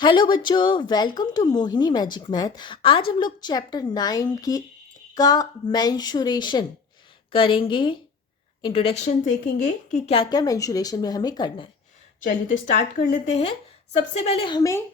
Hello बच्चों, welcome to Mohini magic math. आज हम लोग चैप्टर 9 की का मेंशुरेशन करेंगे। इंट्रोडक्शन देखेंगे कि क्या क्या मेंशुरेशन में हमें करना है। चलिए तो स्टार्ट कर लेते हैं। सबसे पहले हमें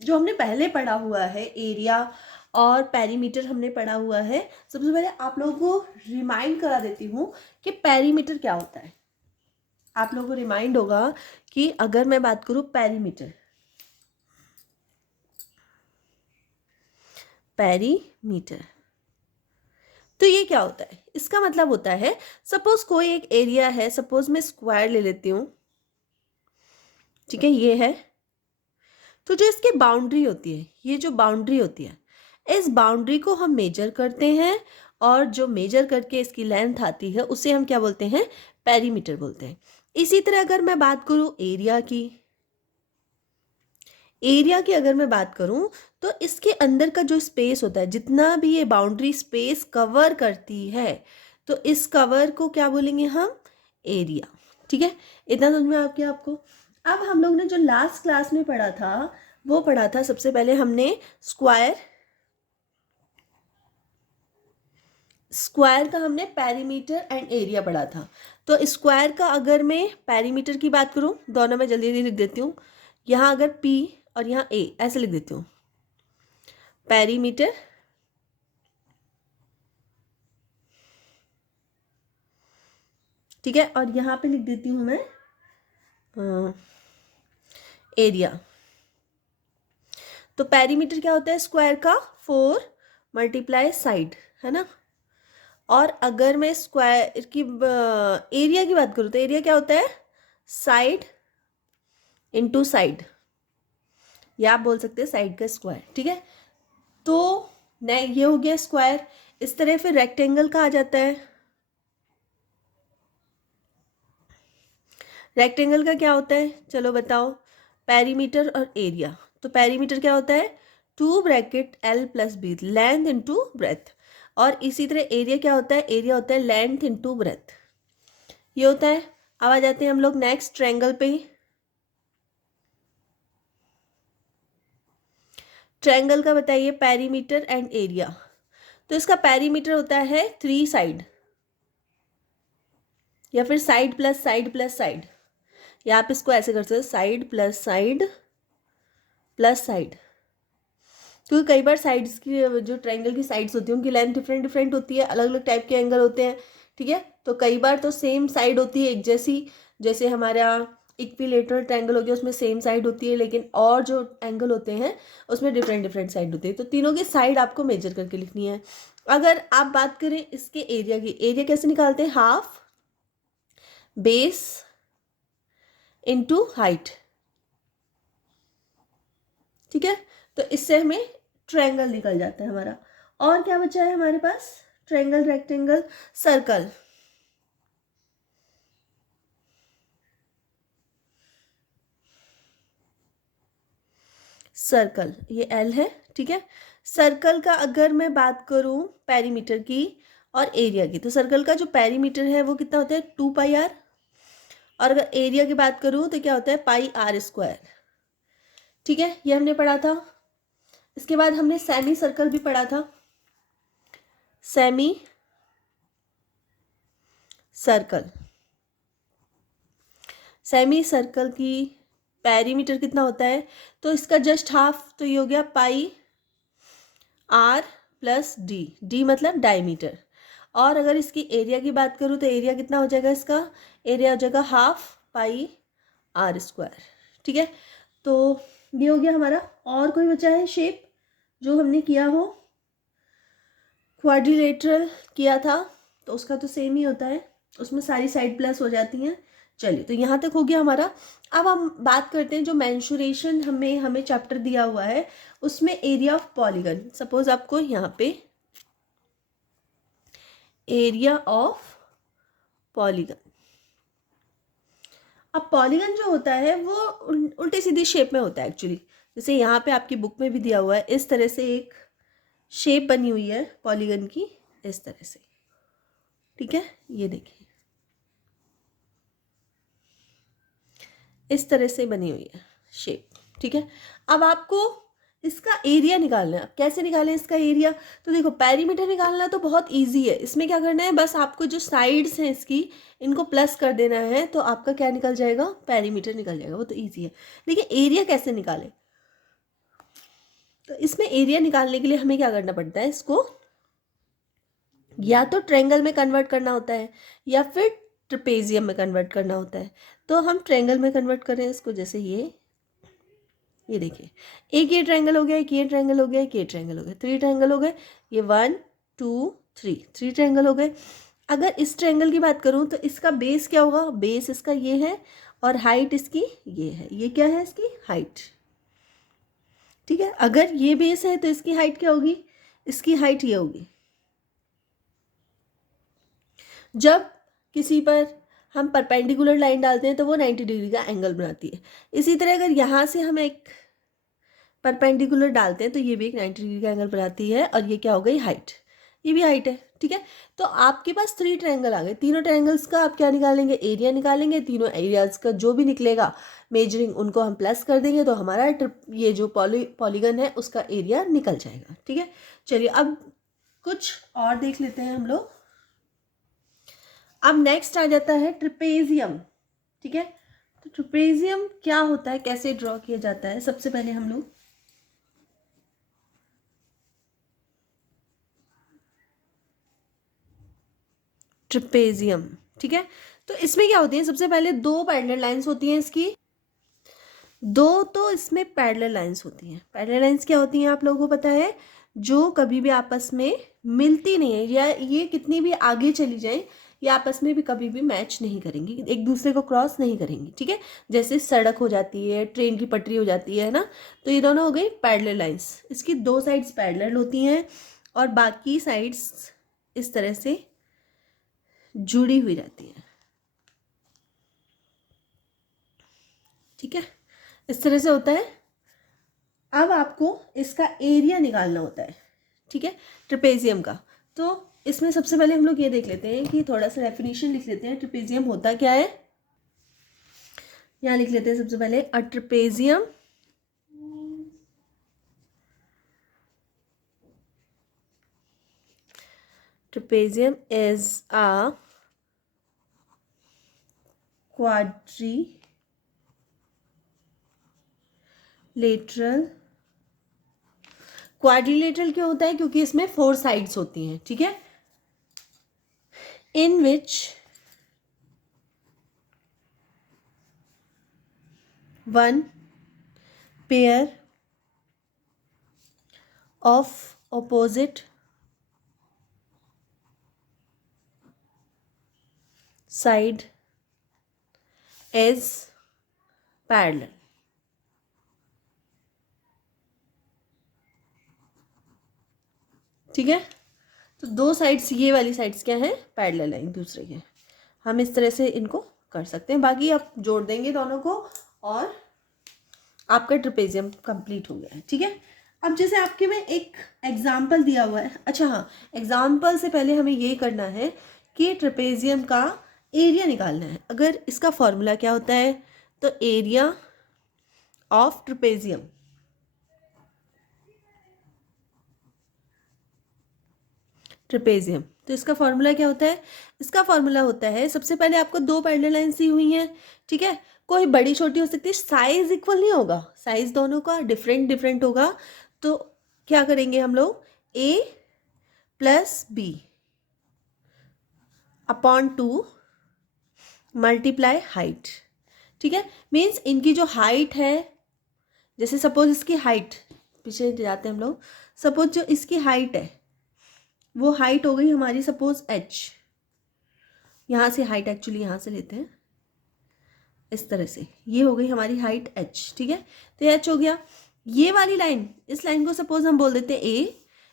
जो हमने पहले पढ़ा हुआ है एरिया और पेरीमीटर हमने पढ़ा हुआ है। सबसे पहले आप लोगों को रिमाइंड करा देती हूँ कि पेरीमीटर क्या होता है। आप लोगों को रिमाइंड होगा कि अगर मैं बात करूँ पेरीमीटर तो ये क्या होता है। इसका मतलब होता है सपोज कोई एक एरिया है, सपोज मैं स्क्वायर ले लेती हूँ, ठीक है, ये है। तो जो इसकी बाउंड्री होती है, ये जो बाउंड्री होती है, इस बाउंड्री को हम मेजर करते हैं और जो मेजर करके इसकी लेंथ आती है उसे हम क्या बोलते हैं, पेरीमीटर बोलते हैं। इसी तरह अगर मैं बात करूँ एरिया की अगर मैं बात करूं तो इसके अंदर का जो स्पेस होता है, जितना भी ये बाउंड्री स्पेस कवर करती है, तो इस कवर को क्या बोलेंगे हम, एरिया। ठीक है, इतना समझ में आ गया आपको। अब हम लोग ने जो लास्ट क्लास में पढ़ा था वो पढ़ा था, सबसे पहले हमने स्क्वायर का हमने पेरीमीटर एंड एरिया पढ़ा था। तो स्क्वायर का अगर मैं पेरीमीटर की बात करूं, दोनों में जल्दी जल्दी लिख देती हूँ। यहाँ अगर P और यहाँ A ऐसे लिख देती हूँ, पेरीमीटर, ठीक है, और यहाँ पे लिख देती हूँ मैं एरिया। तो पेरीमीटर क्या होता है, स्क्वायर का 4 मल्टीप्लाई साइड, है ना। और अगर मैं स्क्वायर की एरिया की बात करूँ तो एरिया क्या होता है, साइड इंटू साइड, या आप बोल सकते हैं साइड का स्क्वायर। ठीक है, तो नहीं, ये हो गया स्क्वायर। इस तरह फिर रेक्टेंगल का आ जाता है। रेक्टेंगल का क्या होता है, चलो बताओ, पेरीमीटर और एरिया। तो पेरीमीटर क्या होता है, 2 bracket L+B, length into breadth. और इसी तरह एरिया क्या होता है, एरिया होता है लेंथ इंटू ब्रेथ, ये होता है। अब आ जाते हैं हम लोग नेक्स्ट ट्रायंगल पे। ट्रायंगल का बताइए पेरीमीटर एंड एरिया। तो इसका पेरीमीटर होता है 3 साइड, या फिर side plus side plus side, या आप इसको ऐसे कर सकते हो, side plus side plus side. क्योंकि कई बार साइड्स की, जो ट्रायंगल की साइड्स होती हैं, उनकी लेंथ डिफरेंट डिफरेंट होती है, अलग अलग टाइप के एंगल होते हैं। ठीक है, तो कई बार तो सेम साइड होती है एक जैसी, जैसे हमारा इक्विलेटरल ट्रायंगल हो गया, उसमें सेम साइड होती है, लेकिन और जो एंगल होते हैं उसमें डिफरेंट डिफरेंट साइड होती है। तो तीनों की साइड आपको मेजर करके लिखनी है। अगर आप बात करें इसके एरिया की, एरिया कैसे निकालते हैं, हाफ बेस इंटू हाइट। ठीक है, तो इससे हमें ट्रायंगल निकल जाता है हमारा। और क्या बचा है हमारे पास, ट्रायंगल, रेक्टेंगल, सर्कल। सर्कल ये L है, ठीक है। सर्कल का अगर मैं बात करूं पेरीमीटर की और एरिया की, तो सर्कल का जो पेरीमीटर है वो कितना होता है, 2πr। और अगर एरिया की बात करूं तो क्या होता है, πr²। ठीक है, ये हमने पढ़ा था। इसके बाद हमने सेमी सर्कल भी पढ़ा था। सेमी सर्कल, सेमी सर्कल की पेरीमीटर कितना होता है, तो इसका जस्ट हाफ, तो ये हो गया πr+d, d मतलब डायमीटर। और अगर इसकी एरिया की बात करूँ तो एरिया कितना हो जाएगा, इसका एरिया हो जाएगा हाफ πr²। ठीक है, तो ये हो गया हमारा। और कोई बचा है शेप जो हमने किया हो, क्वाड्रिलेटरल किया था, तो उसका तो सेम ही होता है, उसमें सारी साइड प्लस हो जाती हैं। चलिए, तो यहाँ तक हो गया हमारा। अब हम बात करते हैं जो मेंशुरेशन हमें चैप्टर दिया हुआ है उसमें एरिया ऑफ पॉलीगन। सपोज आपको यहाँ पे एरिया ऑफ पॉलीगन, अब पॉलीगन जो होता है वो उल्टी सीधी शेप में होता है एक्चुअली। जैसे यहाँ पे आपकी बुक में भी दिया हुआ है, इस तरह से एक शेप बनी हुई है पॉलीगन की, इस तरह से। ठीक है, ये देखिए इस तरह से बनी हुई है शेप। ठीक है। अब आपको इसका एरिया निकालना है। कैसे निकालें इसका एरिया? तो देखो, पेरीमीटर निकालना तो बहुत इजी है। इसमें क्या करना है, बस आपको जो साइड्स हैं इसकी, इनको प्लस कर देना है, तो आपका क्या निकल जाएगा, पेरीमीटर निकल जाएगा। वो तो इजी है। लेकिन एरिया कैसे निकालें? तो इसमें एरिया निकालने के लिए हमें क्या करना पड़ता है, इसको या तो ट्रायंगल में कन्वर्ट करना होता है या फिर ट्रेपेजियम में कन्वर्ट करना होता है। तो हम ट्रायंगल में कन्वर्ट करें इसको, जैसे ये देखिए, एक ये ट्रायंगल हो गया, एक ये ट्रायंगल हो गया, एक ये ट्रायंगल हो गया, 3 ट्रायंगल हो गए। ये 1 2 3 ट्रायंगल हो गए। अगर इस ट्रायंगल की बात करूं तो इसका बेस क्या होगा, बेस इसका ये है और हाइट इसकी ये है। ये क्या है, इसकी हाइट। ठीक है, अगर ये बेस है तो इसकी हाइट क्या होगी, इसकी हाइट ये होगी। जब किसी पर हम परपेंडिकुलर लाइन डालते हैं तो वो 90 डिग्री का एंगल बनाती है। इसी तरह अगर यहाँ से हम एक परपेंडिकुलर डालते हैं तो ये भी एक 90 डिग्री का एंगल बनाती है, और ये क्या हो गई, हाइट। ये भी हाइट है। ठीक है, तो आपके पास 3 ट्रायंगल आ गए। तीनों ट्रायंगल्स का आप क्या निकालेंगे, एरिया निकालेंगे। तीनों एरियाज का जो भी निकलेगा मेजरिंग, उनको हम प्लस कर देंगे, तो हमारा ये जो पॉलीगन है उसका एरिया निकल जाएगा। ठीक है, चलिए अब कुछ और देख लेते हैं हम लोग। अब नेक्स्ट आ जाता है ट्रेपेजियम। ठीक है, तो ट्रेपेजियम क्या होता है, कैसे ड्रॉ किया जाता है? सबसे पहले हम लोग ट्रेपेजियम, ठीक है, तो इसमें क्या होती है, सबसे पहले 2 पैरेलल लाइंस होती हैं इसकी। 2 तो इसमें पैरेलल लाइंस होती हैं। पैरेलल लाइंस क्या होती हैं आप लोगों को पता है, जो कभी भी आपस में मिलती नहीं है, या ये कितनी भी आगे चली जाए, ये आपस में भी कभी भी मैच नहीं करेंगी, एक दूसरे को क्रॉस नहीं करेंगी। ठीक है, जैसे सड़क हो जाती है, ट्रेन की पटरी हो जाती है ना, तो ये दोनों हो गई पैरेलल लाइंस। इसकी 2 साइड्स पैरेलल होती हैं और बाकी साइड्स इस तरह से जुड़ी हुई रहती है। ठीक है, इस तरह से होता है। अब आपको इसका एरिया निकालना होता है। ठीक है, ट्रेपेजियम का। तो इसमें सबसे पहले हम लोग ये देख लेते हैं कि थोड़ा सा डेफिनेशन लिख लेते हैं, ट्रेपेजियम होता क्या है। यहाँ लिख लेते हैं सबसे पहले, a trapezium trapezium is a quadrilateral. Quadrilateral क्यों होता है, क्योंकि इसमें 4 साइड्स होती हैं। ठीक है, in which one pair of opposite side is parallel. ठीक है, तो 2 साइड्स, ये वाली साइड्स क्या है, पैरेलल है एक दूसरे के। हम इस तरह से इनको कर सकते हैं, बाकी आप जोड़ देंगे दोनों को और आपका ट्रेपेजियम कंप्लीट हो गया है। ठीक है, अब जैसे आपके में एक एग्जाम्पल दिया हुआ है। अच्छा हाँ, एग्जाम्पल से पहले हमें ये करना है कि ट्रेपेजियम का एरिया निकालना है। अगर इसका फॉर्मूला क्या होता है, तो एरिया ऑफ ट्रेपेजियम, ट्रेपेजियम, तो इसका फॉर्मूला क्या होता है, इसका फॉर्मूला होता है, सबसे पहले आपको 2 पैरेलल लाइंस दी हुई हैं। ठीक है, कोई बड़ी छोटी हो सकती है, साइज इक्वल नहीं होगा, साइज दोनों का डिफरेंट डिफरेंट होगा। तो क्या करेंगे हम लोग, a plus b upon 2 multiply height. ठीक है, मीन्स इनकी जो हाइट है, जैसे सपोज इसकी हाइट, पीछे जाते हैं हम लोग, सपोज जो इसकी हाइट है वो हाइट हो गई हमारी सपोज h। यहाँ से हाइट एक्चुअली यहाँ से लेते हैं, इस तरह से ये हो गई हमारी हाइट h। ठीक है, तो h हो गया। ये वाली लाइन, इस लाइन को सपोज हम बोल देते हैं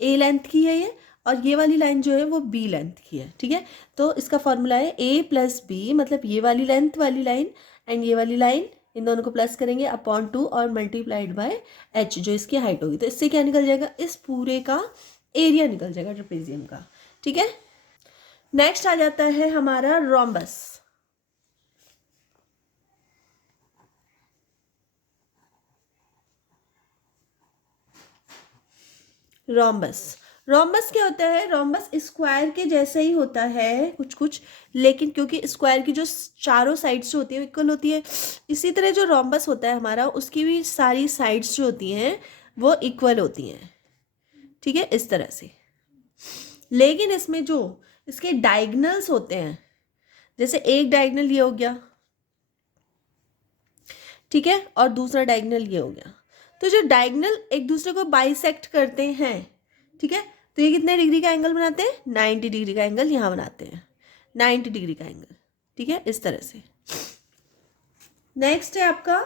a लेंथ की है ये, और ये वाली लाइन जो है वो b लेंथ की है। ठीक है, तो इसका फॉर्मूला है a प्लस बी, मतलब ये वाली लेंथ वाली लाइन एंड ये वाली लाइन, इन दोनों को प्लस करेंगे अपॉन 2 और मल्टीप्लाइड बाय h, जो इसकी हाइट होगी। तो इससे क्या निकल जाएगा, इस पूरे का एरिया निकल जाएगा ट्रेपेजियम का। ठीक है, नेक्स्ट आ जाता है हमारा रोम्बस। रोम्बस। रोम्बस क्या होता है? रोम्बस स्क्वायर के जैसा ही होता है कुछ कुछ, लेकिन क्योंकि स्क्वायर की जो चारों साइड्स जो होती है इक्वल होती है, इसी तरह जो रोम्बस होता है हमारा उसकी भी सारी साइड्स जो होती हैं वो इक्वल होती हैं, ठीक है, इस तरह से। लेकिन इसमें जो इसके डायगनल्स होते हैं, जैसे एक डायगनल ये हो गया, ठीक है, और दूसरा डायगनल ये हो गया, तो जो डायगनल एक दूसरे को बाइसेक्ट करते हैं, ठीक है, तो ये कितने डिग्री का एंगल बनाते हैं? 90 डिग्री का एंगल यहाँ बनाते हैं, 90 डिग्री का एंगल, ठीक है, इस तरह से। नेक्स्ट है आपका,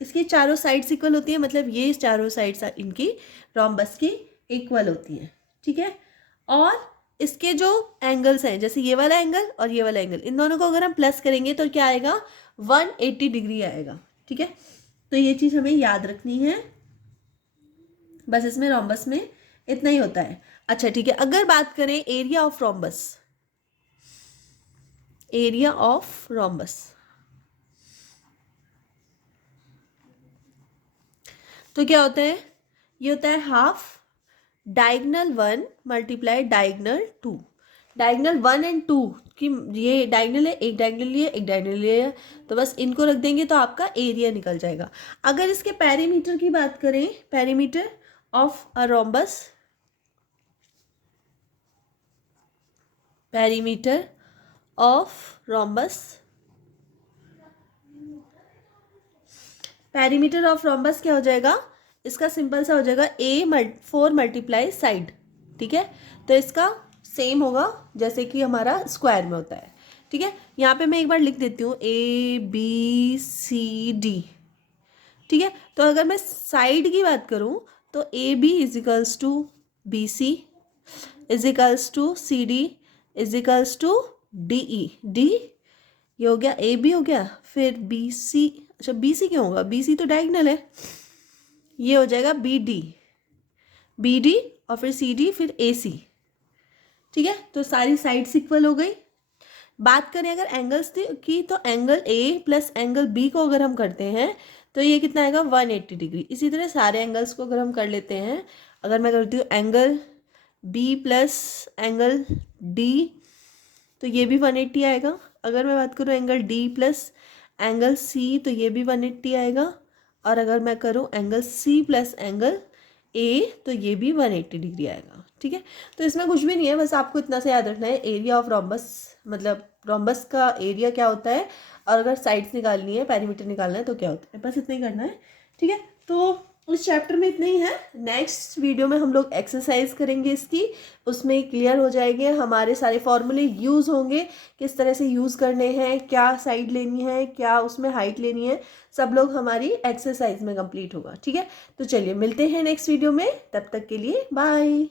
इसकी चारों साइड्स इक्वल होती है, मतलब ये चारों साइड्स इनकी रोम्बस की इक्वल होती हैं, ठीक है। और इसके जो एंगल्स हैं, जैसे ये वाला एंगल और ये वाला एंगल, इन दोनों को अगर हम प्लस करेंगे तो क्या आएगा? 180 डिग्री आएगा, ठीक है। तो ये चीज़ हमें याद रखनी है, बस इसमें रोम्बस में इतना ही होता है। अच्छा ठीक है, अगर बात करें area of rhombus, area of rhombus, तो क्या होता है? ये होता है half diagonal 1 multiply diagonal 2। Diagonal 1 and 2 की, ये डायगनल है, एक डायगनल लिए एक डायगनल लिए, तो बस इनको रख देंगे तो आपका एरिया निकल जाएगा। अगर इसके पेरीमीटर की बात करें, perimeter of a rhombus, perimeter of rhombus, perimeter of rhombus क्या हो जाएगा? इसका सिंपल सा हो जाएगा A4 मल्टीप्लाई साइड, ठीक है। तो इसका सेम होगा जैसे कि हमारा स्क्वायर में होता है, ठीक है। यहाँ पे मैं एक बार लिख देती हूँ ABCD, ठीक है। तो अगर मैं साइड की बात करूँ तो AB is equals to BC is equals to CD is equals to DE, D ये हो गया, AB हो गया, फिर BC, अच्छा BC क्यों होगा? BC तो डायगनल है, ये हो जाएगा BD, BD और फिर CD फिर AC, ठीक है। तो सारी साइड्स इक्वल हो गई। बात करें अगर एंगल्स की, तो angle A plus angle B को अगर हम करते हैं तो ये कितना आएगा? 180 डिग्री। इसी तरह सारे एंगल्स को अगर हम कर लेते हैं, अगर मैं करती हूँ angle B plus angle D, तो ये भी 180 आएगा। अगर मैं बात करूँ angle D plus angle C, तो ये भी 180 आएगा। और अगर मैं करूँ angle C plus angle A, तो ये भी 180 डिग्री आएगा, ठीक है। तो इसमें कुछ भी नहीं है, बस आपको इतना से याद रखना है, एरिया ऑफ रोम्बस, मतलब रोम्बस का एरिया क्या होता है, और अगर साइड्स निकालनी है, पेरीमीटर निकालना है तो क्या होता है, बस इतना ही करना है, ठीक है। तो उस चैप्टर में इतना ही है। नेक्स्ट वीडियो में हम लोग एक्सरसाइज करेंगे इसकी, उसमें क्लियर हो जाएंगे, हमारे सारे फॉर्मूले यूज़ होंगे, किस तरह से यूज़ करने हैं, क्या साइड लेनी है, क्या उसमें हाइट लेनी है, सब लोग हमारी एक्सरसाइज में कंप्लीट होगा, ठीक है। तो चलिए मिलते हैं नेक्स्ट वीडियो में, तब तक के लिए बाय।